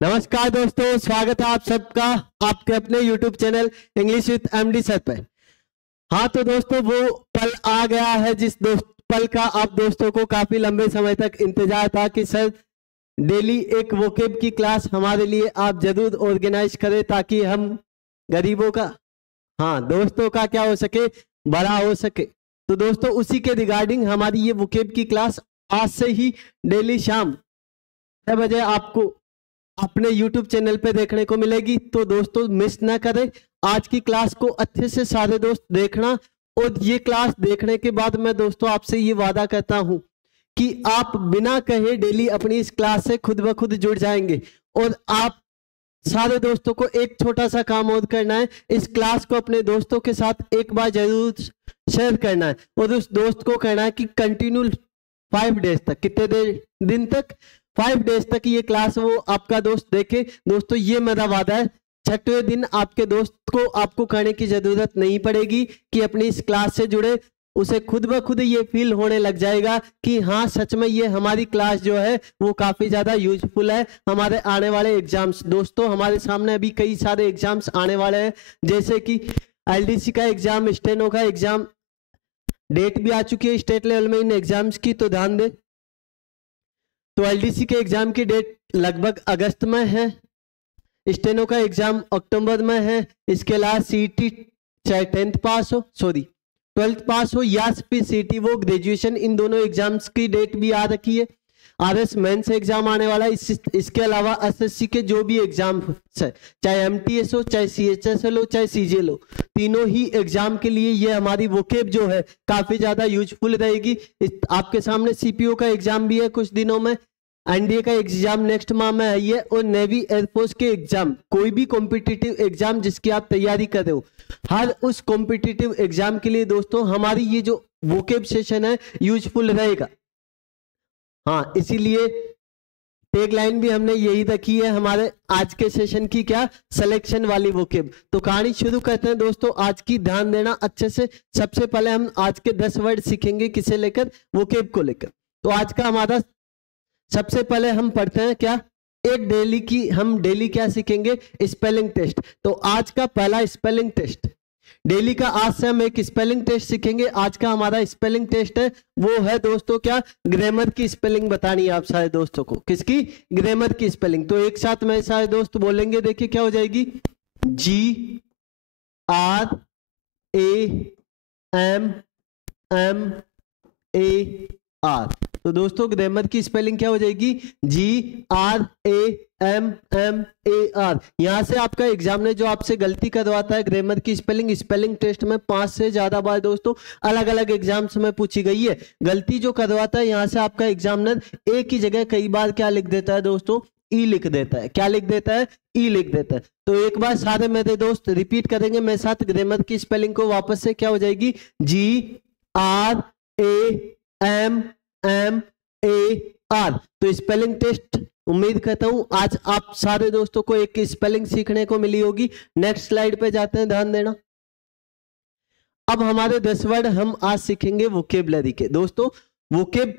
नमस्कार दोस्तों, स्वागत है आप सबका आपके अपने YouTube channel English with MD sir पे। हाँ तो दोस्तों, वो पल आ गया है जिस पल का आप दोस्तों को काफी लंबे समय तक इंतजार था कि सर डेली एक वोकेब की क्लास हमारे लिए आप जरूर ऑर्गेनाइज करें ताकि हम गरीबों का, हाँ दोस्तों का क्या हो सके, बड़ा हो सके। तो दोस्तों उसी के रिगार्डिंग हमारी ये वोकेब की क्लास आज से ही डेली शाम 6 बजे आपको अपने YouTube चैनल पे देखने को मिलेगी। तो दोस्तों मिस ना करें, आज की क्लास को अच्छे से सारे दोस्त देखना। और ये क्लास देखने के बाद मैं दोस्तों आपसे ये वादा करता हूं कि आप बिना कहे डेली अपनी इस क्लास से खुद ब खुद जुड़ जाएंगे। और आप सारे दोस्तों को एक छोटा सा काम और करना है, इस क्लास को अपने दोस्तों के साथ एक बार जरूर शेयर करना है और उस दोस्त को कहना है कि कंटिन्यू 5 डेज तक, कितने दिन तक, 5 डेज तक ये क्लास वो आपका दोस्त देखे। दोस्तों ये मेरा वादा है, 6वें दिन आपके दोस्त को आपको कहने की जरूरत नहीं पड़ेगी कि अपनी इस क्लास से जुड़े। उसे खुद ब खुद ये फील होने लग जाएगा कि हाँ सच में ये हमारी क्लास जो है वो काफी ज्यादा यूजफुल है हमारे आने वाले एग्जाम्स। दोस्तों हमारे सामने अभी कई सारे एग्जाम्स आने वाले हैं, जैसे कि एलडीसी का एग्जाम, स्टेनो का एग्जाम, डेट भी आ चुकी है स्टेट लेवल में इन एग्जाम्स की, तो ध्यान दें। तो एलडीसी के एग्जाम की डेट लगभग अगस्त में है, स्टेनो का एग्जाम अक्टूबर में है। इसके अलावा सीटी चाहे 10th पास हो, सॉरी 12th पास हो या फिर सीटी वो ग्रेजुएशन, इन दोनों एग्जाम्स की डेट भी आ रखी है। आरएस मेंस एग्जाम आने वाला है। इसके अलावा एसएससी के जो भी एग्जाम है, चाहे एमटीएस हो, चाहे सीएचएसएल हो, चाहे सीजीएल हो, तीनों ही एग्जाम के लिए ये हमारी वोकेब जो है काफी ज्यादा यूजफुल रहेगी। आपके सामने सीपीओ का एग्जाम भी है कुछ दिनों में, एनडीए का एग्जाम नेक्स्ट माह में आई है, और नेवी एयरफोर्स के एग्जाम, कोई भी कॉम्पिटिटिव एग्जाम जिसकी आप तैयारी कर रहे हो, हर उस कॉम्पिटिटिव एग्जाम के लिए दोस्तों हमारी ये जो वोकेब सेशन है यूजफुल रहेगा। हाँ इसीलिए टैग लाइन भी हमने यही रखी है हमारे आज के सेशन की, क्या, सिलेक्शन वाली वोकेब। तो कहानी शुरू करते हैं दोस्तों आज की, ध्यान देना अच्छे से। सबसे पहले हम आज के 10 वर्ड सीखेंगे, किसे लेकर, वोकेब को लेकर। तो आज का हमारा सबसे पहले हम पढ़ते हैं क्या, एक डेली की, हम डेली क्या सीखेंगे, स्पेलिंग टेस्ट। तो आज का पहला स्पेलिंग टेस्ट डेली का, आज से हम एक स्पेलिंग टेस्ट सीखेंगे। आज का हमारा स्पेलिंग टेस्ट है वो है दोस्तों क्या, ग्रामर की स्पेलिंग बतानी है आप सारे दोस्तों को। किसकी, ग्रामर की स्पेलिंग। तो एक साथ में सारे दोस्त बोलेंगे, देखिए क्या हो जाएगी, GRAMMAR। तो दोस्तों ग्रामर की स्पेलिंग क्या हो जाएगी, GRAMMAR। यहां से आपका एग्जाम ने जो आपसे गलती करवाता है ग्रामर की स्पेलिंग, स्पेलिंग टेस्ट में 5 से ज्यादा बार दोस्तों अलग अलग एग्जाम्स में पूछी गई है। गलती जो करवाता है यहाँ से आपका एग्जामिनर एक ही जगह कई बार क्या लिख देता है दोस्तों, ई लिख देता है। क्या लिख देता है, ई लिख देता है। तो एक बार सारे मेरे दोस्त रिपीट करेंगे मेरे साथ ग्रामर की स्पेलिंग को वापस से, क्या हो जाएगी, GRAMMAR। तो स्पेलिंग टेस्ट उम्मीद करता हूं आज आप सारे दोस्तों को एक स्पेलिंग सीखने को मिली होगी। नेक्स्ट स्लाइड पे जाते हैं, ध्यान देना। अब हमारे 10 वर्ड हम आज सीखेंगे वोकेबलरी के। दोस्तों वोकेब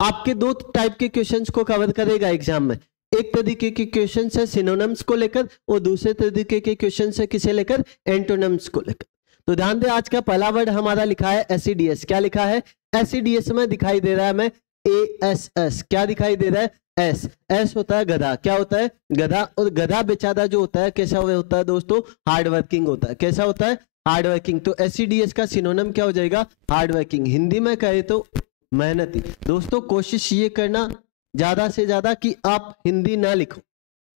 आपके 2 टाइप के क्वेश्चंस को कवर करेगा एग्जाम में। एक तरीके के क्वेश्चन है सिनोनिम्स को लेकर, और दूसरे तरीके के क्वेश्चन है किसे लेकर, एंटोनिम्स को लेकर। तो ध्यान दें, आज का पहला वर्ड हमारा लिखा है एसईडीएस। क्या लिखा है, एसईडीएस में दिखाई दे रहा है हमें ASS। क्या दिखाई दे रहा है, एस। एस होता है गधा। क्या होता है, गधा। और गधा बेचारा जो होता है कैसा होता है दोस्तों, हार्ड वर्किंग होता है। कैसा होता है, हार्ड वर्किंग। तो एसईडीएस का सिनोनिम क्या हो जाएगा, हार्ड वर्किंग। हिंदी में कहे तो मेहनती। दोस्तों कोशिश ये करना ज्यादा से ज्यादा कि आप हिंदी ना लिखो।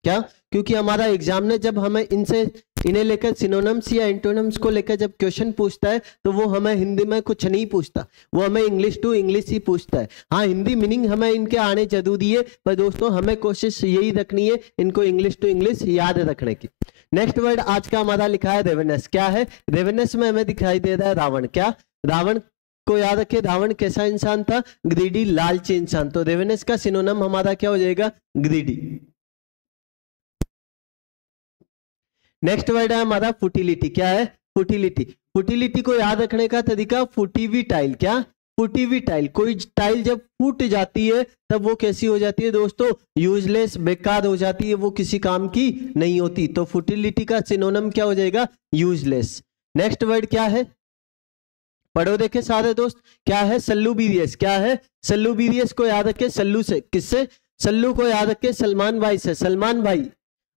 क्या, क्योंकि हमारा एग्जाम ने जब हमें इन्हें लेकर सिनोनिम्स या एंटोनिम्स को लेकर जब क्वेश्चन पूछता है तो वो हमें हिंदी में कुछ नहीं पूछता, वो हमें इंग्लिश टू इंग्लिश ही पूछता है। हाँ हिंदी मीनिंग हमें इनके आने जरूरी है, पर दोस्तों हमें कोशिश यही रखनी है इनको इंग्लिश टू इंग्लिश याद रखने की। नेक्स्ट वर्ड आज का हमारा लिखा है रेवेनस। क्या है, रेवेनस में हमें दिखाई दे रहा है रावण। क्या, रावण को याद रखे, रावण कैसा इंसान था, ग्रीडी, लालची इंसान। तो रेवेनस का सिनोनिम हमारा क्या हो जाएगा, ग्रीडी। नेक्स्ट वर्ड है हमारा फुटिलिटी। क्या है, फुटिलिटी। फुटिलिटी को याद रखने का तरीका, फुटिविटाइल। क्या, फूटी हुई टाइल, कोई टाइल जब फूट जाती है तब वो कैसी हो जाती है दोस्तों, यूजलेस, बेकार हो जाती है, वो किसी काम की नहीं होती। तो फुटिलिटी का सिनोनिम क्या हो जाएगा, यूजलेस। नेक्स्ट वर्ड क्या है, पढ़ो देखे सारे दोस्त, क्या है, सल्लूबिलियस। क्या है, सल्लूबिलियस को याद रखे, सल्लू से, किससे, सल्लू को याद रखे सलमान भाई से। सलमान भाई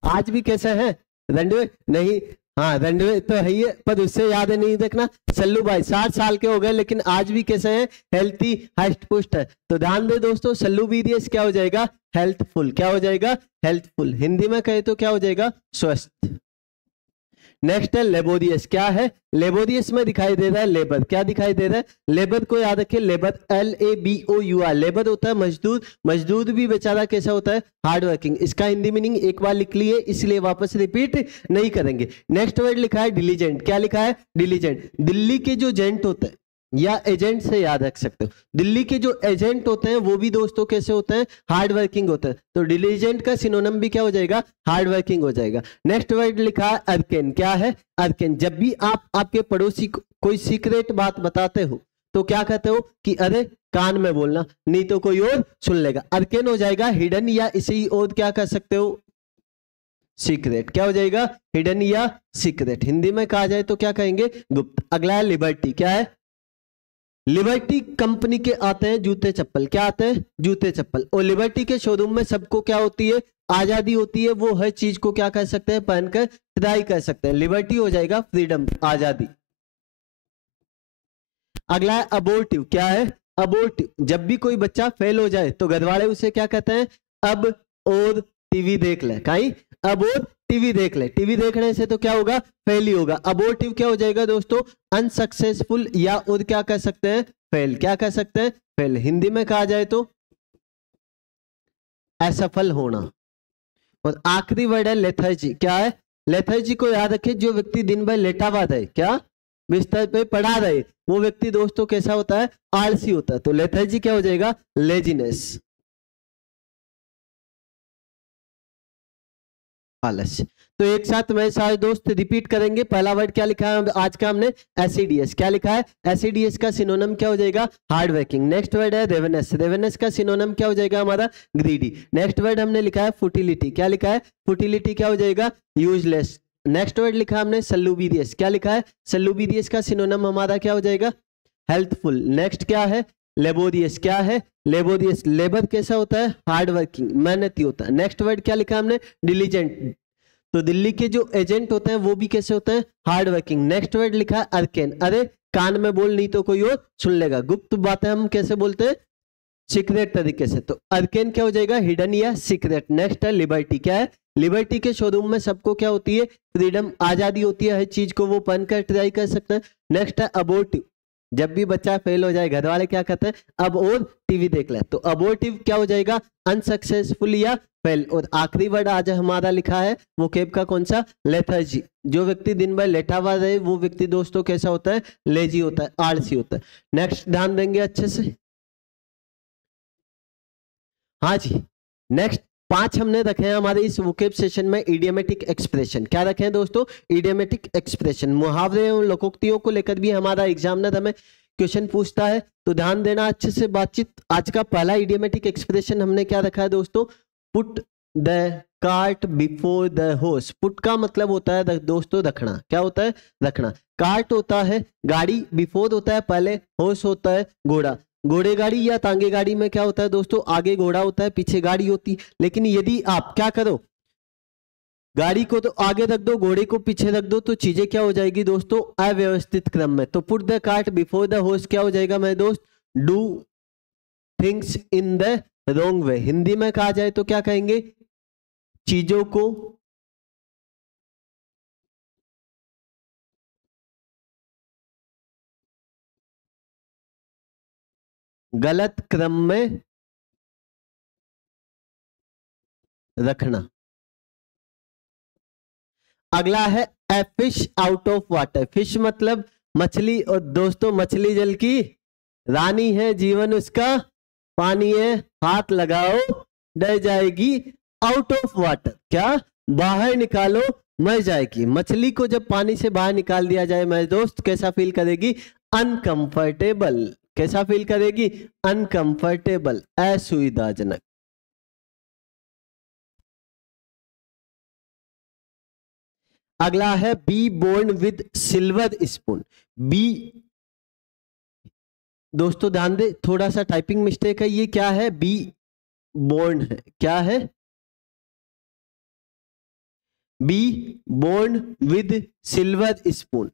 आज भी कैसे हैं, रंडवे नहीं, हाँ रंडवे तो है ही है, पर उससे याद है नहीं देखना। सल्लू भाई 60 साल के हो गए लेकिन आज भी कैसे हैं, हेल्थी, हष्ट पुष्ट है। तो ध्यान दे दोस्तों, सल्लूबिलियस क्या हो जाएगा, हेल्थफुल। क्या हो जाएगा, हेल्थफुल। हिंदी में कहे तो क्या हो जाएगा, स्वस्थ। नेक्स्ट है लेबोरियस। क्या है, लेबोरियस में दिखाई दे रहा है लेबर। क्या दिखाई दे रहा है, लेबर को याद रखिए, लेबर LABOUR, लेबर होता है मजदूर। मजदूर भी बेचारा कैसा होता है, हार्ड वर्किंग। इसका हिंदी मीनिंग एक बार लिख लिए, इसलिए वापस रिपीट नहीं करेंगे। नेक्स्ट वर्ड लिखा है डिलीजेंट। क्या लिखा है, डिलीजेंट। दिल्ली के जो जेंट होते हैं या एजेंट से याद रख सकते हो, दिल्ली के जो एजेंट होते हैं वो भी दोस्तों कैसे होते हैं, हार्ड वर्किंग होते हैं। तो डिलीजेंट का सिनोनिम भी क्या हो जाएगा, हार्ड वर्किंग हो जाएगा। नेक्स्ट वर्ड लिखा है अर्केन। क्या है, अर्केन। जब भी आप आपके पड़ोसी को कोई सीक्रेट बात बताते हो तो क्या कहते हो कि अरे कान में बोलना, नहीं तो कोई और सुन लेगा। अर्केन हो जाएगा हिडन, या इसे ही और क्या कह सकते हो, सीक्रेट। क्या हो जाएगा, हिडन या सीक्रेट। हिंदी में कहा जाए तो क्या कहेंगे, गुप्त। अगला है लिबर्टी। क्या है, लिबर्टी कंपनी के आते हैं जूते चप्पल। क्या आते हैं, जूते चप्पल। और लिबर्टी के शोरूम में सबको क्या होती है, आजादी होती है। वो हर चीज को क्या कह सकते हैं, पहनकर ट्राई कर सकते हैं। लिबर्टी हो जाएगा फ्रीडम, आजादी। अगला है अबोर्टिव। क्या है, अबोर्टिव। जब भी कोई बच्चा फेल हो जाए तो घर वाले उसे क्या कहते हैं, अब और टीवी देख ले। कहीं अब और टीवी देख ले। टीवी देखने से तो क्या होगा, फेल ही होगा। अबोर्टिव क्या हो जाएगा दोस्तों, अनसक्सेसफुल, या और क्या कह सकते हैं, फेल। क्या कह सकते हैं, फेल। हिंदी में कहा जाए तो असफल होना। और आखिरी वर्ड है लेथर्जी। क्या है, लेथर्जी को याद रखिए, जो व्यक्ति दिन भर लेटा हुआ रहे, क्या बिस्तर पे पड़ा रहे, वो व्यक्ति दोस्तों कैसा होता है, आलसी होता है। तो लेथर्जी क्या हो जाएगा, लेजीनेस, आलस्य। तो एक साथ मेरे सारे दोस्त रिपीट करेंगे। पहला वर्ड क्या लिखा है आज का हमने, एसिडियस। क्या लिखा है, एसिडियस का सिनोनिम क्या हो जाएगा, हार्ड वर्किंग। नेक्स्ट वर्ड है रेवेनस। रेवेनस का सिनोनिम क्या हो जाएगा हमारा, ग्रीडी। नेक्स्ट वर्ड हमने लिखा है फुटिलिटी। क्या लिखा है, फुटिलिटी क्या हो जाएगा, यूजलेस। नेक्स्ट वर्ड लिखा हमने सल्लूबिलियस। क्या लिखा है, सल्लूबिलियस का सिनोनिम हमारा क्या हो जाएगा, हेल्थफुल। नेक्स्ट क्या है, लेबोरियस। क्या है, लेबोरियस। लेबर कैसा होता है, हार्ड वर्किंग, मेहनती होता है। नेक्स्ट वर्ड क्या लिखा हमने, डिलीजेंट। तो दिल्ली के जो एजेंट होते हैं वो भी कैसे होते हैं, हार्ड वर्किंग। नेक्स्ट वर्ड लिखा है अर्केन। अरे कान में बोल, नहीं तो कोई और सुन लेगा। गुप्त बातें हम कैसे बोलते हैं, सीक्रेट तरीके से। तो अर्केन क्या हो जाएगा, हिडन या सीक्रेट। नेक्स्ट है लिबर्टी। क्या है, लिबर्टी के शोरूम में सबको क्या होती है, फ्रीडम, आजादी होती है, हर चीज को वो पहनकर ट्राई कर सकते हैं। नेक्स्ट है अबोर्टिव। जब भी बच्चा फेल हो जाए घर वाले क्या कहते हैं, अब और टीवी देख ले। तो अबोर्टिव क्या हो जाएगा, अनसक्सेसफुल या फेल। और आखिरी वर्ड आज हमारा लिखा है वो केब का कौन सा, लेथर्जी। जो व्यक्ति दिन भर लेटा हुआ रहे वो व्यक्ति दोस्तों कैसा होता है, लेजी होता है, आलसी होता है। नेक्स्ट ध्यान देंगे अच्छे से। हाँ जी, नेक्स्ट 5 हमने रखे हैं हमारे इस वोकेब सेशन में, इडियोमेटिक एक्सप्रेशन। क्या रखे हैं दोस्तों, इडियोमेटिक एक्सप्रेशन। मुहावरे और लोकोक्तियों को लेकर भी हमारा एग्जामिनर हमें क्वेश्चन पूछता है, तो ध्यान देना अच्छे से बातचीत। आज का पहला इडियोमेटिक एक्सप्रेशन हमने क्या रखा है दोस्तों, put the cart before the horse. Put का मतलब होता है दोस्तों रखना। क्या होता है, रखना। कार्ट होता है गाड़ी, बिफोर होता है पहले, हॉर्स होता है घोड़ा। घोड़े गाड़ी या तांगे गाड़ी में क्या होता है दोस्तों, आगे घोड़ा होता है, पीछे गाड़ी होती। लेकिन यदि आप क्या करो, गाड़ी को तो आगे रख दो, घोड़े को पीछे रख दो, तो चीजें क्या हो जाएगी दोस्तों, अव्यवस्थित क्रम में। तो put the cart before the horse क्या हो जाएगा मेरे दोस्त, do things in the wrong वे। हिंदी में कहा जाए तो क्या कहेंगे, चीजों को गलत क्रम में रखना। अगला है a fish out of water. Fish मतलब मछली, और दोस्तों मछली जल की रानी है, जीवन उसका पानी है, हाथ लगाओ डर जाएगी। आउट ऑफ वाटर क्या, बाहर निकालो मर जाएगी। मछली को जब पानी से बाहर निकाल दिया जाए मेरे दोस्त कैसा फील करेगी, अनकंफर्टेबल। कैसा फील करेगी? अनकंफर्टेबल, असुविधाजनक। अगला है be born with silver spoon. Be, दोस्तों ध्यान दे, थोड़ा सा टाइपिंग मिस्टेक है, ये क्या है? बी बोर्न है, क्या है? Be born with silver spoon.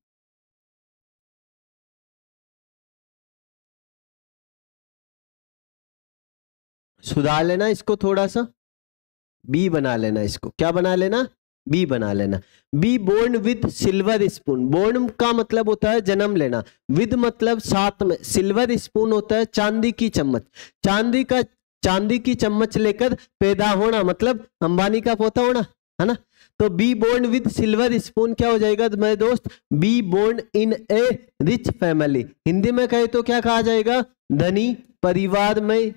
सुधार लेना इसको थोड़ा सा, बी बना लेना, इसको क्या बना लेना? बी बना लेना। Be born with silver spoon. Born का मतलब होता है जन्म लेना, विद मतलब साथ में, सिल्वर स्पून होता है चांदी की चम्मच। चांदी की चम्मच लेकर पैदा होना मतलब अंबानी का पोता होना, है ना? तो be born with silver spoon क्या हो जाएगा मेरे दोस्त? Be born in a rich family. Hindi में कहे तो क्या कहा जाएगा? धनी परिवार में।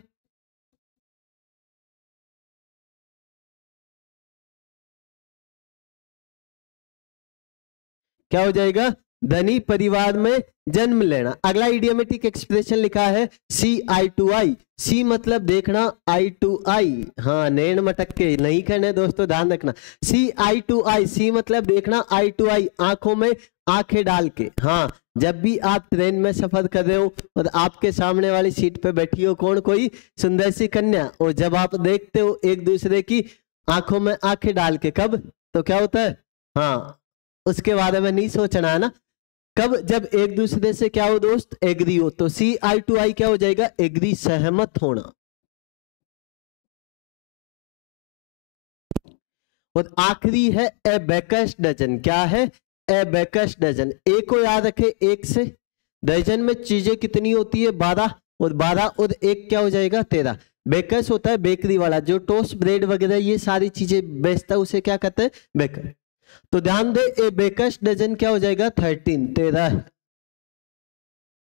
क्या हो जाएगा? धनी परिवार में जन्म लेना। अगला इडियोमेटिक एक्सप्रेशन लिखा है सी आई टू आई। सी मतलब देखना, आई टू आई, हाँ नैन मटक के नहीं करने दोस्तों, ध्यान रखना। सी आई टू आई, सी मतलब देखना, आई टू आई आंखों में आंखें डाल के। हाँ, जब भी आप ट्रेन में सफर कर रहे हो और आपके सामने वाली सीट पे बैठी हो कौन? कोई सुंदर सी कन्या, और जब आप देखते हो एक दूसरे की आंखों में आंखें डाल के, कब? तो क्या होता है? हाँ, उसके बारे में नहीं सोचना है ना। कब? जब एक दूसरे से क्या हो दोस्त? एग्री हो। तो सी आई टू आई क्या हो जाएगा? एग्री, सहमत होना। और आखिरी है ए बेकर्स डजन। क्या है? A baker's dozen. एक को याद रखे, एक से डजन में चीजें कितनी होती है? 12, और 12 और एक क्या हो जाएगा? 13। बेकर्स होता है बेकरी वाला, जो टोस्ट ब्रेड वगैरह ये सारी चीजें बेचता है, उसे क्या कहते हैं? बेकर। तो ध्यान दे, ए बेकर्स डजन क्या हो जाएगा? 13, 13।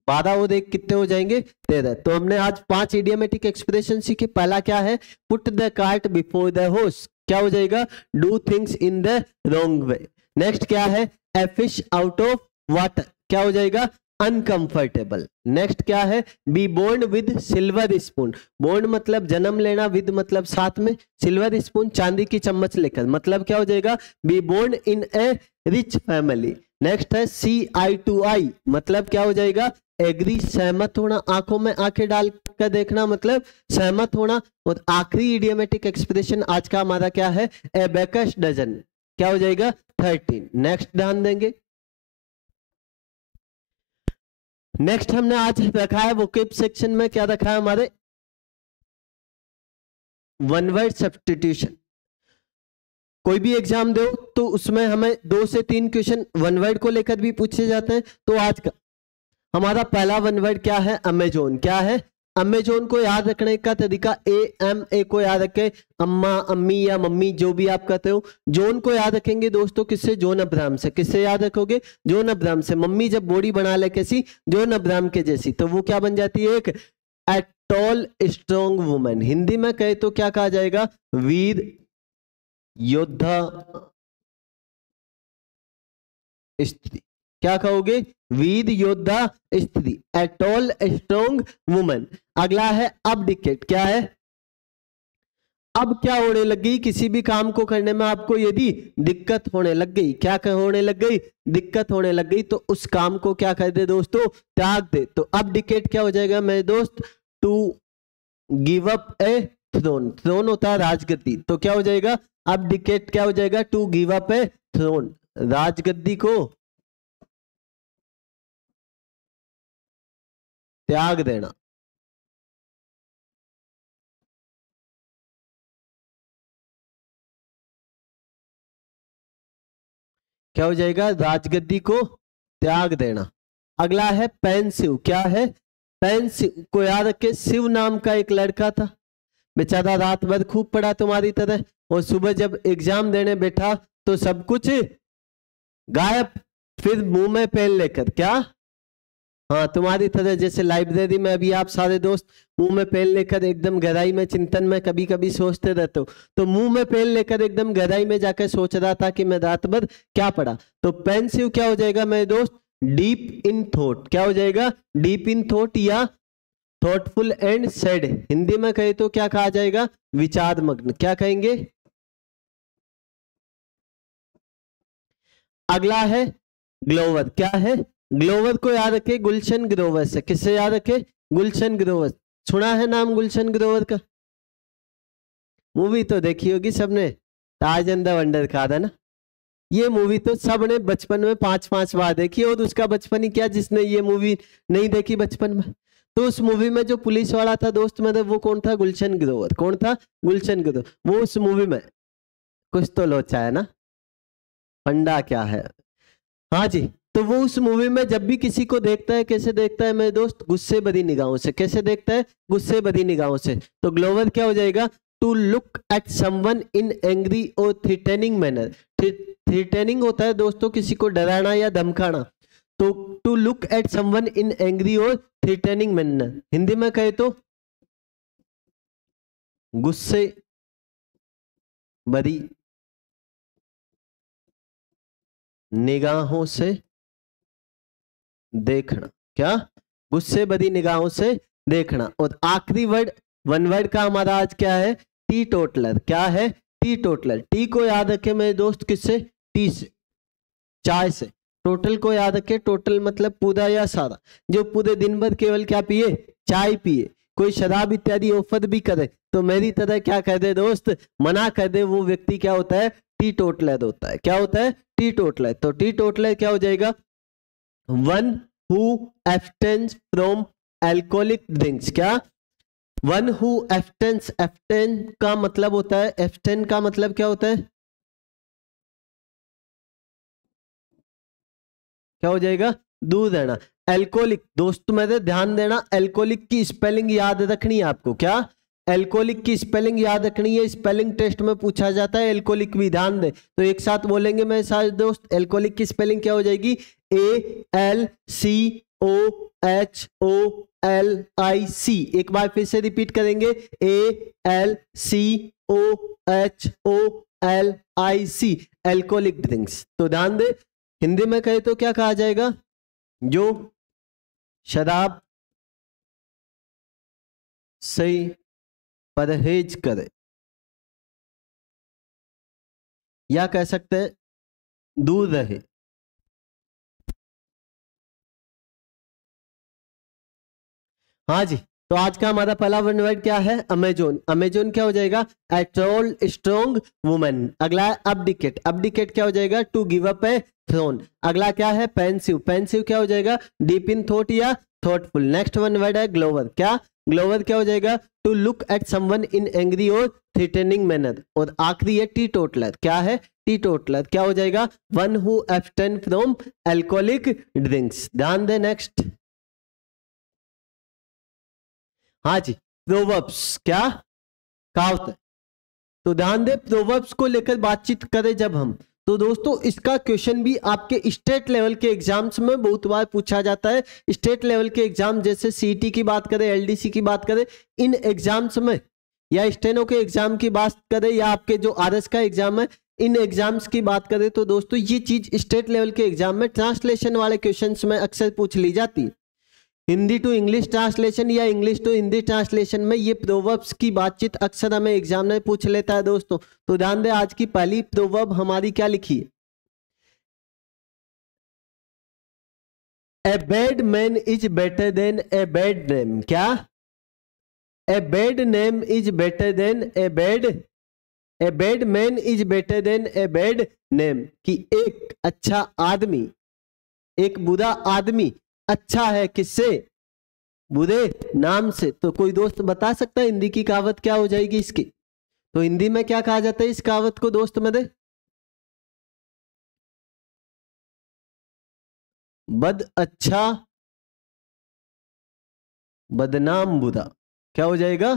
12 और एक कितने हो जाएंगे? 13। तो हमने आज 5 इडियोमेटिक एक्सप्रेशन सीखे। पहला क्या है? Put the cart before the horse, क्या हो जाएगा? Do things in the wrong way. Next क्या है? A fish out of water, क्या हो जाएगा? अनकंफर्टेबल। नेक्स्ट क्या है? Be born with silver spoon. Born मतलब जन्म लेना, विद मतलब साथ में, सिल्वर स्पून चांदी की चम्मच लेकर, मतलब क्या हो जाएगा? Be born in a rich family. Next है सी आई टू आई, मतलब क्या हो जाएगा? एग्री, सहमत होना, आंखों में आंखें डाल कर देखना मतलब सहमत होना। और आखिरी इडियोमेटिक एक्सप्रेशन आज का हमारा क्या है? ए बेकर्स डजन, क्या हो जाएगा? 13। नेक्स्ट ध्यान देंगे। नेक्स्ट हमने आज रखा है वोकेब सेक्शन में, क्या रखा है हमारे? One word substitution. कोई भी एग्जाम दो तो उसमें हमें 2 से 3 क्वेश्चन वन वर्ड को लेकर भी पूछे जाते हैं। तो आज का हमारा पहला वन वर्ड क्या है? अमेजोन। क्या है? अमेजोन को याद रखने का तरीका, ए को याद रखे, अम्मा, अम्मी या मम्मी जो भी आप कहते हो। जोन को याद रखेंगे दोस्तों किससे? जॉन अब्राहम से। किससे याद रखोगे? जॉन अब्राहम से। मम्मी जब बॉडी बना ले कैसी? जॉन अब्राहम के जैसी, तो वो क्या बन जाती है? एक ए टॉल स्ट्रॉन्ग वुमन। हिंदी में कहे तो क्या कहा जाएगा? वीर योद्धा स्त्री। क्या कहोगे? वीर योद्धा स्त्री, ए टॉल स्ट्रॉन्ग वुमन। अगला है अबडिकेट। क्या है? अब क्या होने लग गई? किसी भी काम को करने में आपको यदि दिक्कत होने लग गई, क्या होने लग गई? दिक्कत होने लग गई, तो उस काम को क्या कर दे दोस्तों? त्याग दे। तो अबडिकेट क्या हो जाएगा मेरे दोस्त? To give up a throne. Throne होता है राजगद्दी, तो क्या हो जाएगा? अबडिकेट क्या हो जाएगा? To give up a throne, राजगद्दी को त्याग देना। क्या हो जाएगा? राजगद्दी को त्याग देना। अगला है पेंसिव। क्या है? पेंसिव को याद रखे, शिव नाम का एक लड़का था, बेचारा रात भर खूब पढ़ा तुम्हारी तरह, और सुबह जब एग्जाम देने बैठा तो सब कुछ गायब, फिर मुंह में पेन लेकर, क्या? हाँ, तुम्हारी तरह जैसे लाइब्रेरी में अभी आप सारे दोस्त मुंह में पेन लेकर एकदम गहराई में चिंतन में कभी कभी सोचते रहते हो, तो मुंह में पेन लेकर एकदम गहराई में जाकर सोच रहा था कि मैं रात भर क्या पढ़ा। तो पेंसिव क्या हो जाएगा मेरे दोस्त? Deep in thought. क्या हो जाएगा? डीप इन थॉट या थॉटफुल एंड सैड। हिंदी में कहे तो क्या कहा जाएगा? विचार मग्न। क्या कहेंगे? अगला है ग्लोवर। क्या है? ग्लोवर को याद रखे गुलशन ग्रोवर से। किससे याद रखे? गुलशन ग्रोवर। सुना है नाम गुलशन ग्रोवर का? मूवी तो देखी होगी सबने, टार्जन द वंडर कार, है ना? ये मूवी तो सबने बचपन में 5-5 बार देखी, और उसका बचपन ही क्या जिसने ये मूवी नहीं देखी बचपन में। तो उस मूवी में जो पुलिस वाला था दोस्त मतलब वो कौन था? गुलशन ग्रोवर। कौन था? गुलशन ग्रोवर। वो उस मूवी में कुछ तो लोचा है ना, फंडा क्या है। हाँ जी, तो वो उस मूवी में जब भी किसी को देखता है कैसे देखता है मेरे दोस्त? गुस्से भरी निगाहों से। कैसे देखता है? गुस्से भरी निगाहों से। तो ग्लोवर क्या हो जाएगा? To look at someone in angry और थ्रेटनिंग मैनर। थ्रेटनिंग होता है दोस्तों किसी को डराना या धमकाना। तो to look at someone in angry और थ्रेटनिंग मैनर हिंदी में कहे तो गुस्से भरी निगाहों से देखना। क्या? गुस्से भरी निगाहों से देखना। और आखिरी वर्ड, वन वर्ड का हमारा आज क्या है? Teetotaller. क्या है? T toddler. टी को याद रखे मेरे दोस्त किससे? टी से, चाय से। टोटल को याद रखे, टोटल मतलब पूरा या सारा। जो पूरे दिन भर केवल क्या पिए? चाय पिए। कोई शराब इत्यादि ऑफर भी करे तो मेरी तरह क्या कर दे दोस्त? मना कर दे। वो व्यक्ति क्या होता है? टी टोटलर होता है। क्या होता है? Teetotaller. तो टी टोटलर क्या हो जाएगा? One who abstains from alcoholic drinks. क्या? One who abstains. एब्सटेन का मतलब होता है, एब्सटेन का मतलब क्या होता है? क्या हो जाएगा? दूर रहना। अल्कोहलिक दोस्त मेरे ध्यान देना, अल्कोहलिक की स्पेलिंग याद रखनी है आपको। क्या? अल्कोहलिक की स्पेलिंग याद रखनी है। स्पेलिंग टेस्ट में पूछा जाता है अल्कोहलिक भी। ध्यान दे तो एक साथ बोलेंगे मेरे साथ दोस्त। अल्कोहलिक की स्पेलिंग क्या हो जाएगी? ALCOHOLIC। एक बार फिर से रिपीट करेंगे, ALCOHOLIC, अल्कोहलिक ड्रिंक्स। तो ध्यान दे हिंदी में कहे तो क्या कहा जाएगा? जो शराब से परहेज करे, या कह सकते हैं दूर रहे। हाँ जी, तो आज का हमारा पहला वन वर्ड क्या है? अमेजोन। अमेजोन क्या हो जाएगा? A tall strong woman. अगला है अब्डिकेट। अब्डिकेट क्या हो जाएगा? To give up a throne. अगला क्या है? पेंसिव। पेंसिव क्या हो जाएगा? डीप इन थॉट या थॉटफुल। नेक्स्ट वन वर्ड है ग्लोवर। क्या? ग्लोवर क्या हो जाएगा? To look at someone in angry और थ्रेटनिंग मैनर। और आखिरी है टी टोटलर। क्या है? टी टोटलर क्या हो जाएगा? One who abstain from alcoholic drinks. ध्यान दे नेक्स्ट। हाँ जी, प्रोवर्ब्स। क्या? कहावत। तो ध्यान दे प्रोवर्ब्स को लेकर बातचीत करें जब हम, तो दोस्तों इसका क्वेश्चन भी आपके स्टेट लेवल के एग्जाम्स में बहुत बार पूछा जाता है। स्टेट लेवल के एग्जाम जैसे सीईटी की बात करें, एलडीसी की बात करें, इन एग्जाम्स में, या स्टेनो के एग्जाम की बात करें, या आपके जो आरएस का एग्जाम है, इन एग्जाम्स की बात करें, तो दोस्तों ये चीज स्टेट लेवल के एग्जाम में ट्रांसलेशन वाले क्वेश्चंस में अक्सर पूछ ली जाती है। हिंदी टू इंग्लिश ट्रांसलेशन या इंग्लिश टू हिंदी ट्रांसलेशन में ये प्रोवर्ब्स की बातचीत अक्सर हमें एग्जाम में पूछ लेता है दोस्तों। तो ध्यान दे आज की पहली प्रोवर्ब हमारी क्या लिखी है? A bad man is better than a bad name. क्या? A bad name is better than a bad man is better than a bad name. कि एक अच्छा आदमी, एक बुरा आदमी अच्छा है किससे? बुरे नाम से। तो कोई दोस्त बता सकता है हिंदी की कहावत क्या हो जाएगी इसकी? तो हिंदी में क्या कहा जाता है इस कहावत को दोस्त मेरे? बद अच्छा बदनाम बुरा। क्या हो जाएगा?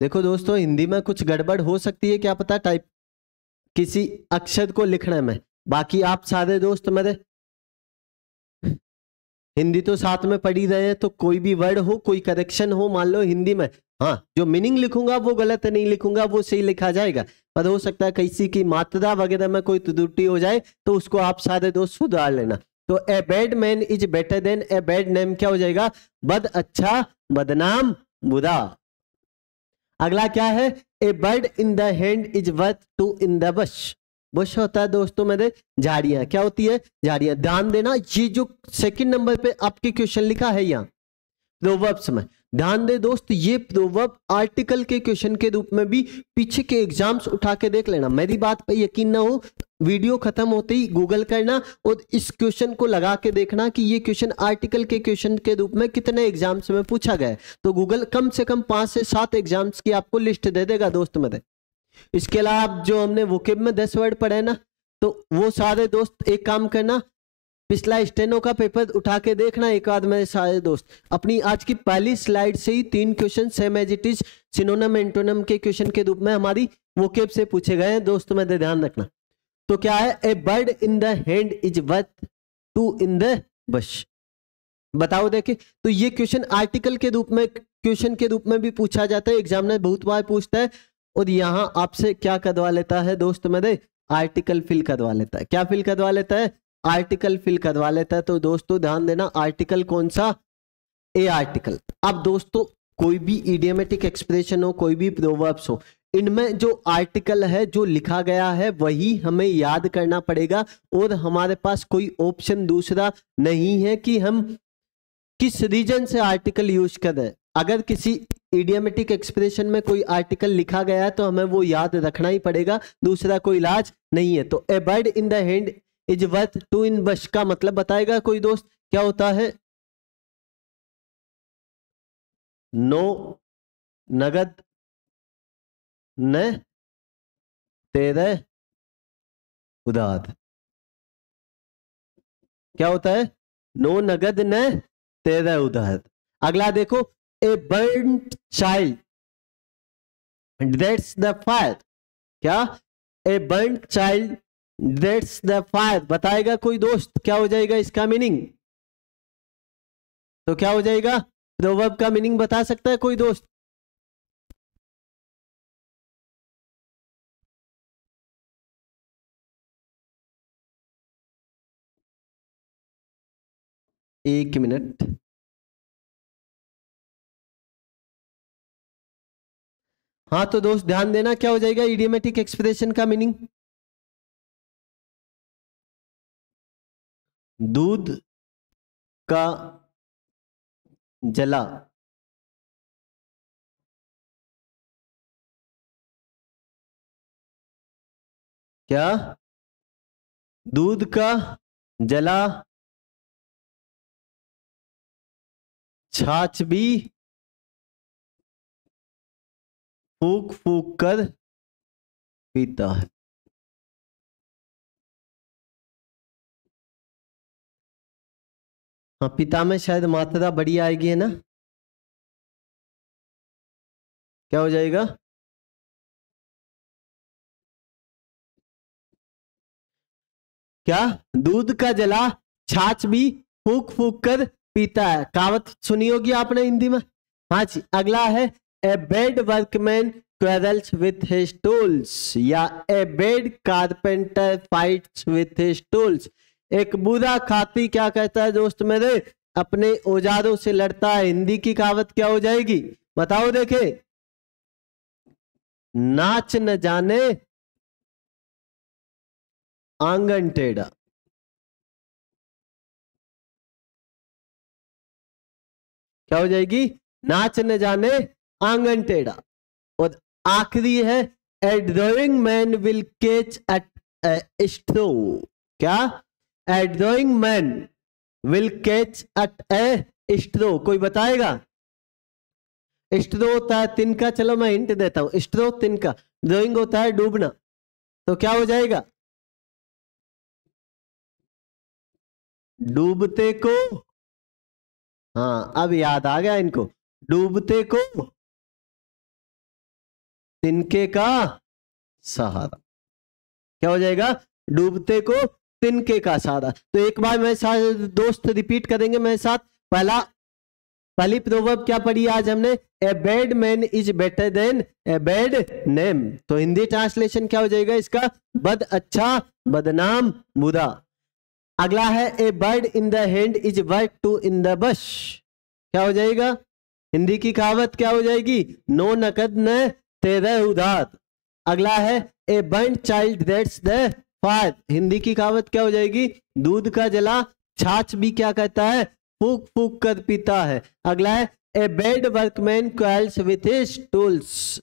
देखो दोस्तों हिंदी में कुछ गड़बड़ हो सकती है, क्या पता टाइप किसी अक्षर को लिखने में। बाकी आप सारे दोस्त मेरे हिंदी तो साथ में पढ़ी रहे हैं, तो कोई भी वर्ड हो, कोई करेक्शन हो, मान लो हिंदी में, हाँ जो मीनिंग लिखूंगा वो गलत नहीं लिखूंगा, वो सही लिखा जाएगा। पर हो सकता है किसी की मात्रा वगैरह में कोई त्रुटि हो जाए, तो उसको आप सारे दोस्त सुधार लेना। तो ए bad man is better than a bad name क्या हो जाएगा? बद अच्छा, बदनाम, बुरा। अगला क्या है? A bird in the hand is worth two in the bush. Bush होता है दोस्तों मेरे झाड़ियां, क्या होती है? झाड़ियां। ध्यान देना, ये जो सेकंड नंबर पे आपके क्वेश्चन लिखा है यहाँ प्रोवर्ब्स में, ध्यान दे दोस्त, ये प्रोवर्ब आर्टिकल के क्वेश्चन के रूप में भी पीछे के एग्जाम्स उठा के देख लेना। मेरी बात पे यकीन ना हो, वीडियो खत्म होते ही गूगल करना और इस क्वेश्चन को लगा के देखना कि ये क्वेश्चन आर्टिकल के क्वेश्चन के रूप में कितने एग्जाम्स में पूछा गया है। तो गूगल कम से कम 5 से 7 एग्जाम्स की आपको लिस्ट दे देगा दोस्त मेरे। इसके अलावा जो हमने वोकेब में 10 वर्ड पढ़े ना, तो वो सारे दोस्त एक काम करना, पिछला स्टेनो का पेपर उठा के देखना एक आध में सारे दोस्त। अपनी आज की पहली स्लाइड से ही 3 question same as it is synonym antonym के क्वेश्चन के रूप में हमारी वोकेब से पूछे गए हैं दोस्त, में ध्यान रखना। तो क्या है? A bird in the hand is worth two in the bush. बताओ देखे, तो ये क्वेश्चन आर्टिकल के रूप में क्वेश्चन के रूप में भी पूछा जाता है, एग्जामिनर बहुत बार पूछता है। और यहाँ आपसे क्या करवा लेता है दोस्त मेरे? आर्टिकल फिल करवा लेता है। क्या फिल करवा लेता है? आर्टिकल फिल करवा लेता है। तो दोस्तों ध्यान देना, आर्टिकल कौन सा? ए आर्टिकल। अब दोस्तों कोई भी इडियमेटिक एक्सप्रेशन हो, कोई भी प्रोवर्ब्स हो, इनमें जो आर्टिकल है जो लिखा गया है वही हमें याद करना पड़ेगा, और हमारे पास कोई ऑप्शन दूसरा नहीं है कि हम किस रीजन से आर्टिकल यूज कर रहे हैं। अगर किसी इडियमेटिक एक्सप्रेशन में कोई आर्टिकल लिखा गया है तो हमें वो याद रखना ही पड़ेगा, दूसरा कोई इलाज नहीं है। तो a bird in the hand is worth two in bush का मतलब बताएगा कोई दोस्त? क्या होता है? नो नगद न तेरे उधार। क्या होता है? नो नगद न तेरे उधार। अगला देखो, a burnt child dreads the fire. क्या? A burnt child dreads the fire. बताएगा कोई दोस्त? क्या हो जाएगा इसका मीनिंग? तो क्या हो जाएगा? प्रोवर्ब का मीनिंग बता सकता है कोई दोस्त? एक मिनट। हाँ तो दोस्त ध्यान देना, क्या हो जाएगा इडियमेटिक एक्सप्रेशन का मीनिंग? दूध का जला क्या? दूध का जला छाछ भी फूक फूक कर पीता है। हाँ, पिता में शायद मात्रा बड़ी आएगी, है ना? क्या हो जाएगा? क्या? दूध का जला छाछ भी फूक फूक कर पीता है। कहावत सुनी होगी आपने हिंदी में। हाँ जी। अगला है, a bad workman quarrels with his tools, या a bad carpenter fights with his tools। एक बुरा खाती क्या कहता है दोस्त मेरे? अपने औजारों से लड़ता है। हिंदी की कहावत क्या हो जाएगी? बताओ देखे। नाच न जाने आंगन टेढ़ा। क्या हो जाएगी? नाच न जाने आंगन टेढ़ा। और आखिरी है, a drowning man will catch at straw. क्या? A drowning man will catch at a straw. कोई बताएगा? स्ट्रो होता है तिनका। चलो मैं हिंट देता हूं, स्ट्रो तिनका, ड्राइंग होता है डूबना। तो क्या हो जाएगा? डूबते को, हाँ अब याद आ गया इनको, डूबते को तिनके का सहारा। क्या हो जाएगा? डूबते को तिनके का सहारा। तो एक बार मेरे साथ दोस्त रिपीट करेंगे मेरे साथ। पहली प्रोवर्ब क्या पढ़ी आज हमने? ए bad man is better than a bad name. तो हिंदी ट्रांसलेशन क्या हो जाएगा इसका? बद अच्छा, बदनाम, बुरा। अगला है a bird in the hand is worth two in the bush. क्या हो जाएगा? हिंदी की कहावत क्या हो जाएगी? नो नकद न तेरे उधार। अगला है a burn child dreads the fire. Hindi की कहावत क्या हो जाएगी? दूध का जला छाछ भी क्या कहता है? फूक फूक कर पीता है। अगला है a bad workman coils with his tools.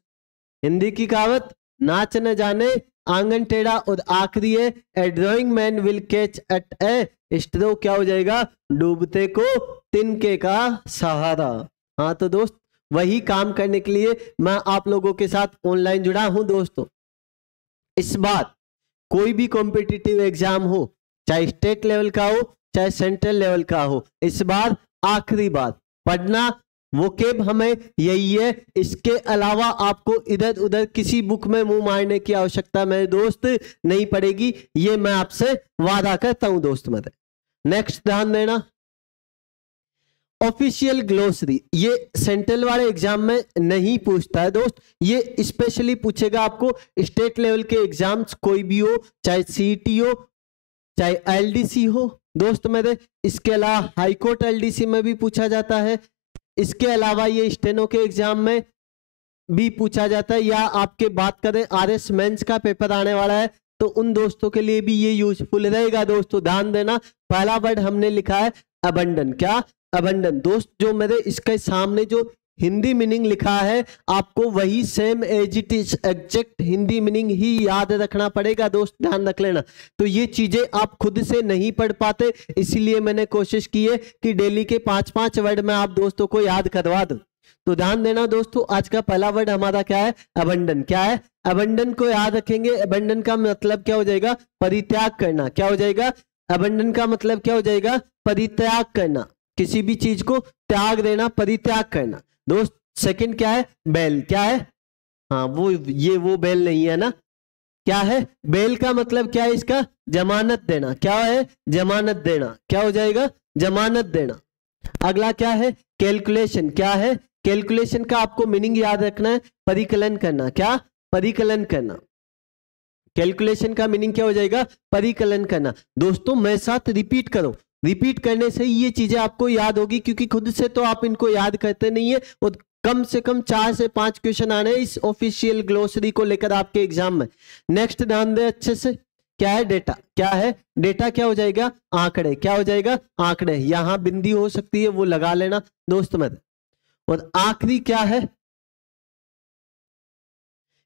Hindi की कहावत नाच न जाने आंगन टेढ़ा। और आखिरी है a drowning man will catch at a straw. क्या हो जाएगा? डूबते को तिनके का सहारा। हाँ तो दोस्त वही काम करने के लिए मैं आप लोगों के साथ ऑनलाइन जुड़ा हूं दोस्तों। इस बार कोई भी कॉम्पिटिटिव एग्जाम हो, चाहे स्टेट लेवल का हो चाहे सेंट्रल लेवल का हो, इस बार आखिरी बार पढ़ना वोकेब हमें यही है। इसके अलावा आपको इधर उधर किसी बुक में मुंह मारने की आवश्यकता मेरे दोस्त नहीं पड़ेगी, ये मैं आपसे वादा करता हूं दोस्त मेरे। नेक्स्ट ध्यान देना, ऑफिशियल ग्लोसरी। ये सेंट्रल वाले एग्जाम में नहीं पूछता है दोस्त, ये स्पेशली पूछेगा आपको स्टेट लेवल के एग्जाम्स कोई भी हो, चाहे सीईटी हो चाहे एलडीसी हो दोस्त मेरे। इसके अलावा हाईकोर्ट एलडीसी में भी पूछा जाता है। इसके अलावा ये स्टेनो के एग्जाम में भी पूछा जाता है, या आपके बात करें आरएस मेंस का पेपर आने वाला है तो उन दोस्तों के लिए भी ये यूजफुल रहेगा दोस्तों। ध्यान देना, पहला वर्ड हमने लिखा है अबंडन। क्या? अबंडन। दोस्त जो मेरे इसके सामने जो हिंदी मीनिंग लिखा है आपको वही same as it is exact Hindi meaning ही याद रखना पड़ेगा दोस्त, ध्यान रख लेना। तो ये चीजें आप खुद से नहीं पढ़ पाते, इसीलिए मैंने कोशिश की है कि डेली के 5-5 वर्ड में आप दोस्तों को याद करवा दूं। तो ध्यान देना दोस्तों, आज का पहला वर्ड हमारा क्या है? अबंडन। क्या है? अबंडन को याद रखेंगे। अबंडन का मतलब क्या हो जाएगा? परित्याग करना। क्या हो जाएगा? अबंडन का मतलब क्या हो जाएगा? परित्याग करना, किसी भी चीज को त्याग देना, परित्याग करना दोस्त। सेकंड क्या है? बेल। क्या है? हाँ वो बेल नहीं है ना। क्या है? बेल का मतलब क्या है इसका? जमानत देना। क्या है? जमानत देना। क्या हो जाएगा? जमानत देना। अगला क्या है? कैलकुलेशन। क्या है? कैलकुलेशन का आपको मीनिंग याद रखना है, परिकलन करना। क्या? परिकलन करना। कैलकुलेशन का मीनिंग क्या हो जाएगा? परिकलन करना। दोस्तों मेरे साथ रिपीट करो, रिपीट करने से ये चीजें आपको याद होगी, क्योंकि खुद से तो आप इनको याद करते नहीं है। और कम से कम 4 से 5 क्वेश्चन आने इस ऑफिशियल ग्लोसरी को लेकर आपके एग्जाम में। नेक्स्ट ध्यान दे अच्छे से। क्या है? डेटा। क्या है? डेटा क्या हो जाएगा? आंकड़े। क्या हो जाएगा? आंकड़े। यहां बिंदी हो सकती है, वो लगा लेना दोस्त मत। और आखिरी क्या है?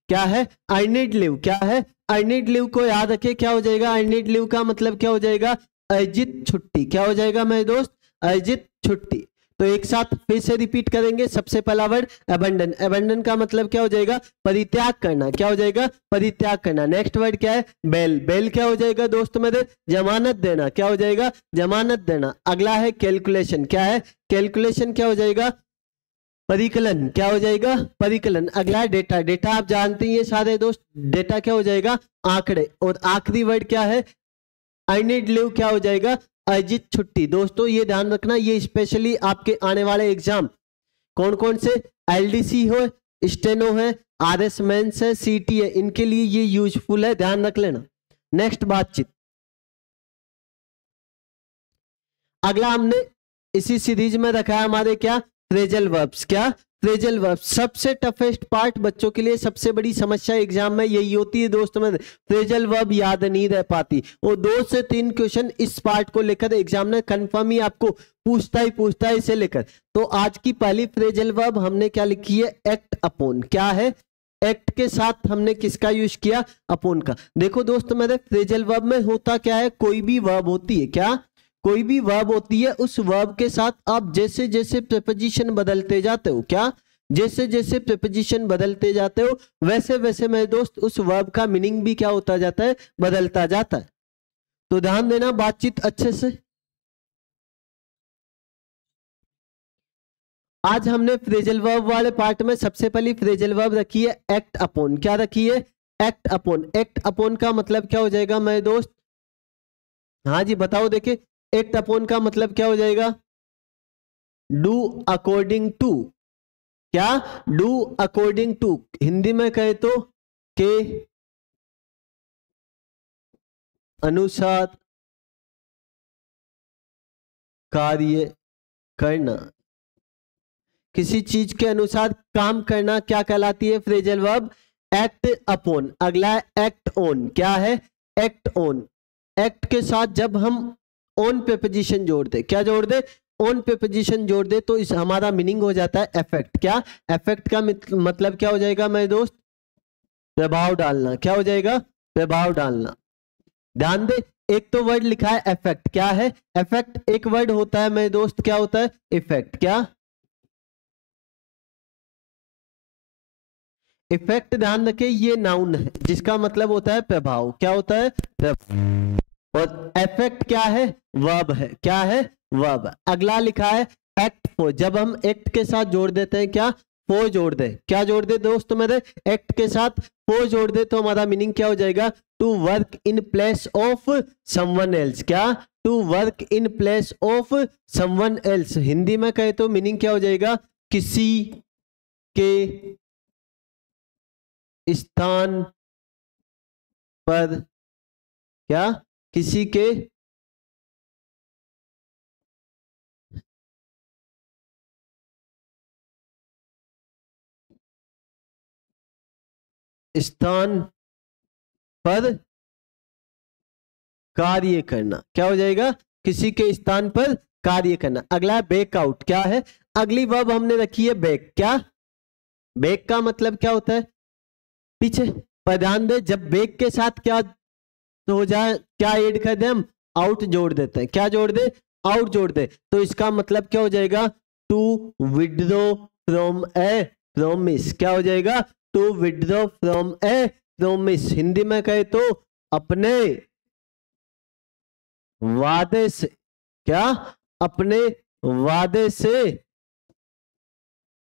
क्या है? I need live. क्या है? आई नीड लिव को याद रखे। क्या हो जाएगा? आई नीड लिव का मतलब क्या हो जाएगा? अर्जित छुट्टी। क्या हो जाएगा मेरे दोस्त? अर्जित छुट्टी। तो एक साथ फिर से रिपीट करेंगे। सबसे पहला वर्ड अबंडन। अबंडन का मतलब क्या हो जाएगा? परित्याग करना। क्या हो जाएगा? परित्याग करना। नेक्स्ट वर्ड क्या है? बेल। बेल क्या हो जाएगा दोस्त मेरे? जमानत देना। क्या हो जाएगा? जमानत देना। अगला है कैलकुलेशन। क्या है? कैलकुलेशन क्या हो जाएगा? परिकलन। क्या हो जाएगा? परिकलन। अगला है डेटा। डेटा आप जानते हैं सारे दोस्त, डेटा क्या हो जाएगा? आंकड़े। और आखिरी वर्ड क्या है? I need leave. क्या हो जाएगा? अर्जित छुट्टी। दोस्तों ये ध्यान रखना, ये स्पेशली आपके आने वाले एग्जाम कौन कौन से, एलडीसी हो, स्टेनो है, आरएस मेंस है, सीटी है, इनके लिए ये यूजफुल है, ध्यान रख लेना। नेक्स्ट बातचीत। अगला हमने इसी सीरीज में रखा है हमारे क्या? Phrasal verbs. क्या? Phrasal verb. सबसे टफेस्ट पार्ट बच्चों के लिए, सबसे बड़ी समस्या एग्जाम में यही होती है दोस्तों में, फ्रेजल वर्ब याद नहीं रह पाती। और 2 से 3 क्वेश्चन इस पार्ट को लेकर एग्जाम में कंफर्म ही आपको पूछता है इसे लेकर। तो आज की पहली फ्रेजल वर्ब हमने क्या लिखी है? Act upon. क्या है? एक्ट के साथ हमने किसका यूज किया? अपॉन का। देखो दोस्त मेरे, फ्रेजल वर्ब में होता क्या है? कोई भी वर्ब होती है, क्या? कोई भी वर्ब होती है, उस वर्ब के साथ आप जैसे जैसे प्रीपोजिशन बदलते जाते हो, क्या? जैसे जैसे प्रीपोजिशन बदलते जाते हो वैसे वैसे मेरे दोस्त उस वर्ब का मीनिंग भी क्या होता जाता है? बदलता जाता है। तो ध्यान देना बातचीत अच्छे से। आज हमने फ्रेजल वर्ब वाले पार्ट में सबसे पहली फ्रेजल वर्ब रखी है एक्ट अपॉन। क्या रखी है? Act upon. एक्ट अपॉन का मतलब क्या हो जाएगा मेरे दोस्त? हाँ जी बताओ, देखे एक्ट अपॉन का मतलब क्या हो जाएगा? Do according to. क्या? Do according to. हिंदी में कहे तो के अनुसार कार्य करना, किसी चीज के अनुसार काम करना क्या कहलाती है? Phrasal verb act upon. अगला है एक्ट ऑन। क्या है? Act on. एक्ट के साथ जब हम ऑन प्रीपोजिशन जोड़ दे, क्या जोड़ दे? ऑन प्रीपोजिशन जोड़ दे, तो इस हमारा मीनिंग हो जाता है इफेक्ट। क्या? इफेक्ट का मतलब क्या हो जाएगा मेरे दोस्त? प्रभाव डालना। क्या हो जाएगा? प्रभाव डालना। ध्यान दे, एक तो वर्ड लिखा है इफेक्ट। क्या है? इफेक्ट एक वर्ड होता है मेरे दोस्त, क्या होता है? इफेक्ट। क्या? इफेक्ट ध्यान रखे, ये नाउन है जिसका मतलब होता है प्रभाव। क्या होता है? प्रभाव। और इफेक्ट क्या है? वर्ब है। क्या है? वर्ब। अगला लिखा है एक्ट फॉर। जब हम एक्ट के साथ जोड़ देते हैं, क्या? फॉर जोड़ दे। क्या जोड़ दे दोस्त मेरे? एक्ट के साथ फॉर जोड़ दे, तो हमारा मीनिंग क्या हो जाएगा? To work in place of someone else. क्या? To work in place of someone else. Hindi में कहे तो मीनिंग क्या हो जाएगा? किसी के स्थान पर। क्या? किसी के स्थान पर कार्य करना। क्या हो जाएगा? किसी के स्थान पर कार्य करना। अगला है बैकआउट। क्या है? अगली वर्ब हमने रखी है बैक। क्या? बैक का मतलब क्या होता है? पीछे। पर ध्यान दे, जब बैक के साथ क्या तो हो जाए, क्या ऐड कर दे? हम आउट जोड़ देते हैं। क्या जोड़ दे? आउट जोड़ दे, तो इसका मतलब क्या हो जाएगा? To withdraw from a promise. क्या हो जाएगा? To withdraw from a promise. Hindi में कहे तो अपने वादे से। क्या? अपने वादे से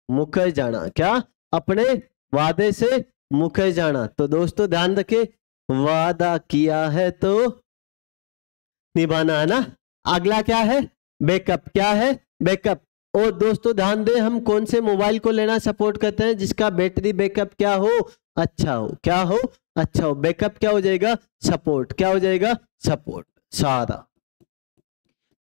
मुकर जाना। क्या? अपने वादे से मुकर जाना। तो दोस्तों ध्यान रखे, वादा किया है तो निभाना है ना। अगला क्या है? बैकअप। क्या है? बैकअप। और दोस्तों ध्यान दें, हम कौन से मोबाइल को लेना सपोर्ट करते हैं? जिसका बैटरी बैकअप क्या हो? अच्छा हो। क्या हो? अच्छा हो। बैकअप क्या हो जाएगा? सपोर्ट। क्या हो जाएगा? सपोर्ट। सारा।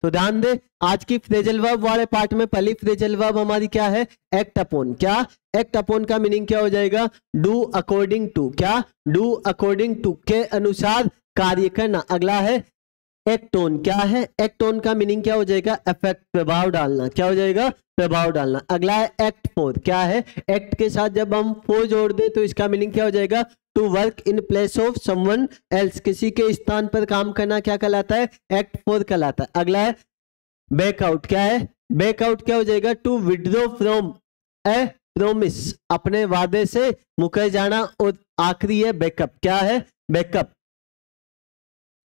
तो ध्यान दे, आज की फ्रेजल वर्ब वाले पार्ट में पहली फ्रेजल वर्ब हमारी क्या है? Act upon. क्या? एक्ट अपॉन का मीनिंग क्या हो जाएगा? Do according to. क्या? डू अकॉर्डिंग टू, के अनुसार कार्य करना। अगला है एक्ट ऑन। क्या है? एक्ट ऑन का मीनिंग क्या हो जाएगा? इफेक्ट, प्रभाव डालना। क्या हो जाएगा? प्रभाव डालना। अगला है एक्ट फॉर। क्या है? एक्ट के साथ जब हम फॉर जोड़ दे, तो इसका मीनिंग क्या हो जाएगा? To work in place of someone else. किसी के स्थान पर काम करना क्या कहलाता है? एक्ट फॉर कहलाता है। अगला है बैकआउट। क्या है? बैकआउट क्या हो जाएगा? To withdraw from a promise. अपने वादे से मुकर जाना। और आखिरी है बैकअप। क्या है? बैकअप।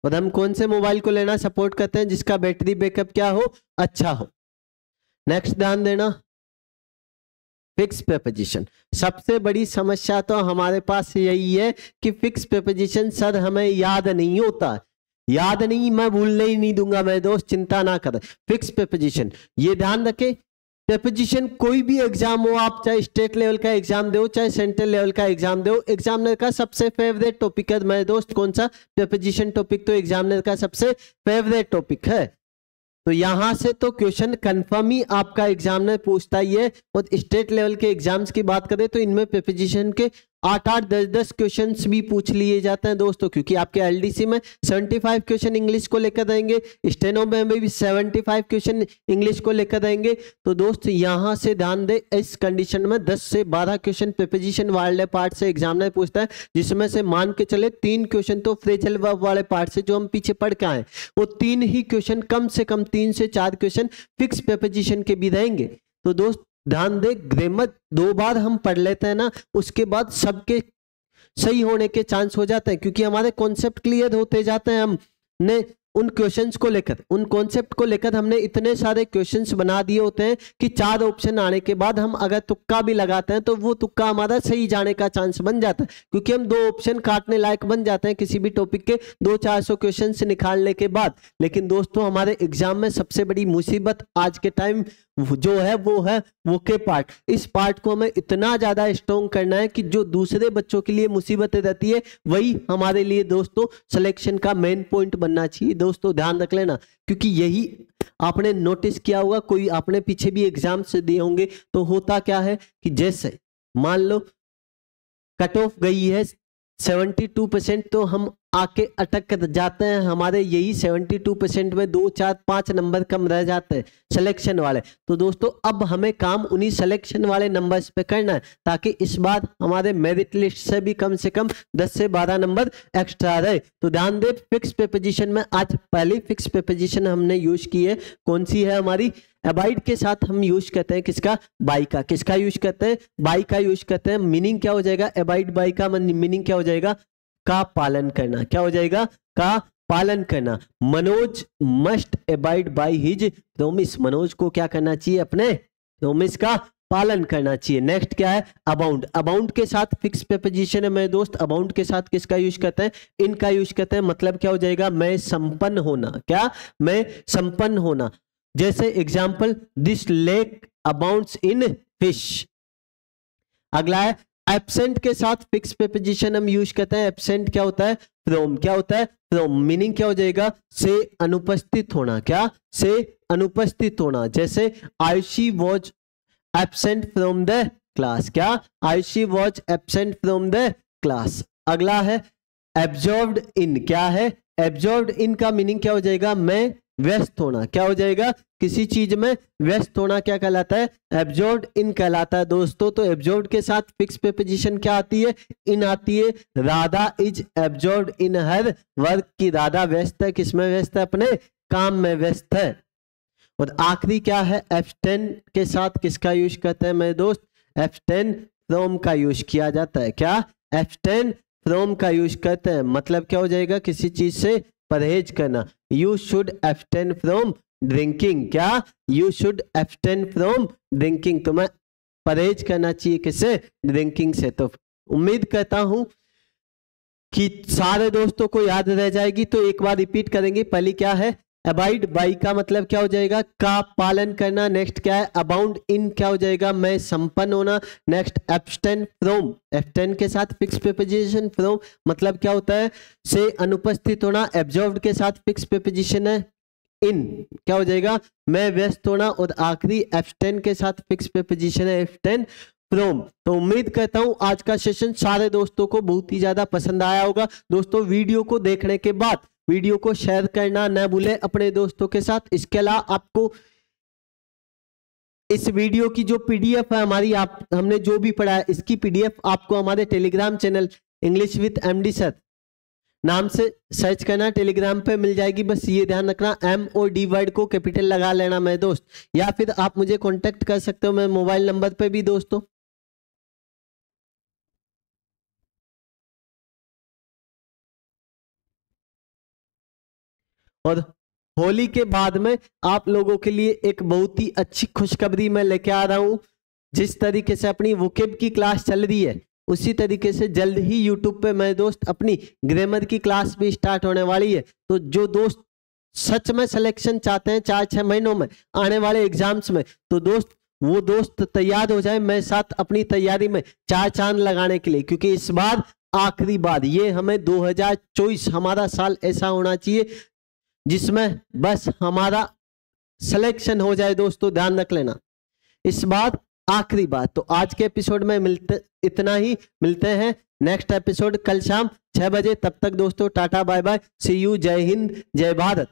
और हम कौन से मोबाइल को लेना सपोर्ट करते हैं? जिसका बैटरी बैकअप क्या हो? अच्छा हो। नेक्स्ट ध्यान देना, फिक्स प्रीपोजिशन। सबसे बड़ी समस्या तो हमारे पास यही है कि फिक्स प्रीपोजिशन सर हमें याद नहीं होता। याद नहीं, मैं भूलने ही नहीं दूंगा मेरे दोस्त, चिंता ना करें। फिक्स प्रीपोजिशन ये ध्यान रखें, प्रीपोजिशन कोई भी एग्जाम हो, आप चाहे स्टेट लेवल का एग्जाम दो चाहे सेंट्रल लेवल का एग्जाम दो, एग्जामिनर का सबसे फेवरेट टॉपिक है मेरे दोस्त। कौन सा? प्रीपोजिशन टॉपिक तो एग्जामिनर का सबसे फेवरेट टॉपिक है। तो यहां से तो क्वेश्चन कंफर्म ही आपका एग्जामिनर पूछता ही है। और स्टेट लेवल के एग्जाम्स की बात करें तो इनमें प्रीपोजिशन के 8-8, 10-10 क्वेश्चंस भी पूछ लिए जाते हैं दोस्तों, क्योंकि आपके एलडीसी में 75 क्वेश्चन इंग्लिश को लेकर रहेंगे, स्टेनो में भी 75 क्वेश्चन इंग्लिश को लेकर रहेंगे। तो दोस्त यहां से ध्यान दे, इस कंडीशन में 10 से 12 क्वेश्चन प्रीपोजिशन वाले पार्ट से एग्जामिनर पूछता है, जिसमें से मान के चले 3 क्वेश्चन तो फ्रेजल वर्ब वाले पार्ट से जो हम पीछे पढ़ के आए, वो 3 ही क्वेश्चन, कम से कम 3 से 4 क्वेश्चन फिक्स प्रीपोजिशन के भी रहेंगे। तो दोस्त ध्यान दे, ग्रामर 2 बार हम पढ़ लेते हैं ना, उसके बाद सबके सही होने के चांस हो जाते हैं, क्योंकि हमारे कॉन्सेप्ट क्लियर होते जाते हैं। हमने उन क्वेश्चंस को लेकर, उन कॉन्सेप्ट को लेकर हमने इतने सारे क्वेश्चंस बना दिए होते हैं कि 4 ऑप्शन आने के बाद हम अगर तुक्का भी लगाते हैं तो वो तुक्का हमारा सही जाने का चांस बन जाता है, क्योंकि हम 2 ऑप्शन काटने लायक बन जाते हैं किसी भी टॉपिक के 200-400 क्वेश्चन निकालने के बाद। लेकिन दोस्तों हमारे एग्जाम में सबसे बड़ी मुसीबत आज के टाइम जो है वो है वोके पार्ट। इस पार्ट को हमें इतना ज्यादा स्ट्रॉन्ग करना है कि जो दूसरे बच्चों के लिए मुसीबतें रहती है वही हमारे लिए दोस्तों सिलेक्शन का मेन पॉइंट बनना चाहिए। दोस्तों ध्यान रख लेना, क्योंकि यही आपने नोटिस किया होगा, कोई आपने पीछे भी एग्जाम से दिए होंगे, तो होता क्या है कि जैसे मान लो कट ऑफ गई है 72%, तो हम आके अटक कर जाते हैं, हमारे यही 72% में 2 4 5 नंबर कम रह जाते हैं सिलेक्शन वाले। तो दोस्तों अब हमें काम उन्हीं सिलेक्शन वाले नंबर्स पे करना है, ताकि इस बार हमारे मेरिट लिस्ट से भी कम से कम 10 से 12 नंबर एक्स्ट्रा रहे। तो ध्यान दे, फिक्स पे पोजीशन में आज पहली फिक्स पे पोजीशन हमने यूज की है, कौन सी है हमारी, अबाइड के साथ हम यूज करते हैं किसका, बाई का। किसका यूज करते हैं, बाई का यूज करते हैं। मीनिंग क्या हो जाएगा, अबाइड बाई का मीनिंग क्या हो जाएगा, का पालन करना। क्या हो जाएगा, का पालन करना। Manoj must abide by his promise, Manoj को क्या करना चाहिए, अपने प्रोमिस का पालन करना चाहिए। नेक्स्ट क्या है, अबाउंड। अबाउंड के साथ फिक्स प्रीपोजिशन है मेरे दोस्त, अबाउंड के साथ किसका यूज करते हैं, इनका यूज करते हैं। मतलब क्या हो जाएगा, मैं संपन्न होना। क्या, मैं संपन्न होना। जैसे example, this lake abounds in fish. अगला है एब्सेंट के साथ फिक्स प्रीपोजिशन हम यूज करते हैं। एब्सेंट क्या होता है, फ्रॉम। क्या होता है, फ्रॉम। मीनिंग क्या हो जाएगा, से अनुपस्थित होना। क्या, से अनुपस्थित होना। जैसे Ayushi was absent from the class. क्या, Ayushi was absent from the class. अगला है एब्जॉर्ब्ड इन। क्या है, एब्जॉर्ब्ड इन का मीनिंग क्या हो जाएगा, मैं व्यस्त होना। क्या हो जाएगा, किसी चीज में व्यस्त होना क्या कहलाता है, एब्जॉर्ब्ड इन कहलाता है दोस्तों। तो एब्जॉर्ब्ड के साथ फिक्स प्रीपोजिशन क्या आती है, इन आती है। Radha is absorbed in her work, की राधा व्यस्त है, किसमें व्यस्त है, अपने काम में व्यस्त है। और आखिरी क्या है, एब्सटेन के साथ किसका यूज करते हैं मेरे दोस्त, एब्सटेन फ्रॉम का यूज किया जाता है। क्या, एब्सटेन फ्रॉम का यूज करते हैं। मतलब क्या हो जाएगा, किसी चीज से परहेज करना। You should abstain from drinking. क्या, you should abstain from drinking, तुम्हें परहेज करना चाहिए किससे, ड्रिंकिंग से। तो उम्मीद करता हूं कि सारे दोस्तों को याद रह जाएगी, तो एक बार रिपीट करेंगे। पहली क्या है, अबाइड बाई का मतलब क्या हो जाएगा, का पालन करना। नेक्स्ट क्या है, अबाउंड इन क्या हो जाएगा, मैं संपन्न होना। नेक्स्ट एब्सटेन फ्रॉम, एब्सटेन के साथ फिक्स प्रीपोजिशन फ्रॉम मतलब क्या होता है, से अनुपस्थित होना। एब्जॉर्ब्ड के साथ फिक्स प्रीपोजिशन है इन, क्या हो जाएगा, मैं व्यस्त होना। और आखिरी एब्सटेन के साथ फिक्स प्रीपोजिशन है एब्सटेन फ्रॉम। तो उम्मीद करता हूं आज का सेशन सारे दोस्तों को बहुत ही ज्यादा पसंद आया होगा। दोस्तों वीडियो को देखने के बाद वीडियो को शेयर करना न भूलें अपने दोस्तों के साथ। इसके अलावा आपको इस वीडियो की जो पीडीएफ है हमारी, हमने जो भी पढ़ा है, इसकी पीडीएफ आपको हमारे Telegram channel English with MD sir नाम से सर्च करना, टेलीग्राम पे मिल जाएगी। बस ये ध्यान रखना, एम और डी वर्ड को कैपिटल लगा लेना मेरे दोस्त। या फिर आप मुझे कांटेक्ट कर सकते हो मेरे मोबाइल नंबर पे भी दोस्तों। और होली के बाद में आप लोगों के लिए एक बहुत ही अच्छी खुशखबरी मैं लेके आ रहा हूं। जिस तरीके से अपनी वोकेब की क्लास चल रही है, उसी तरीके से जल्द ही यूट्यूब पे मेरे दोस्त अपनी ग्रामर की क्लास भी स्टार्ट होने वाली है। तो जो दोस्त सच में सिलेक्शन चाहते हैं 4-6 महीनों में आने वाले एग्जाम्स में, तो दोस्त वो दोस्त तैयार हो जाए मेरे साथ अपनी तैयारी में 4 चांद लगाने के लिए। क्योंकि इस बार आखिरी बार, ये हमें 2024 हमारा साल ऐसा होना चाहिए जिसमें बस हमारा सिलेक्शन हो जाए दोस्तों, ध्यान रख लेना। इस बार आखिरी बात। तो आज के एपिसोड में इतना ही, मिलते हैं नेक्स्ट एपिसोड कल शाम 6 बजे। तब तक दोस्तों tata bye bye, see you, Jai Hind, जय भारत।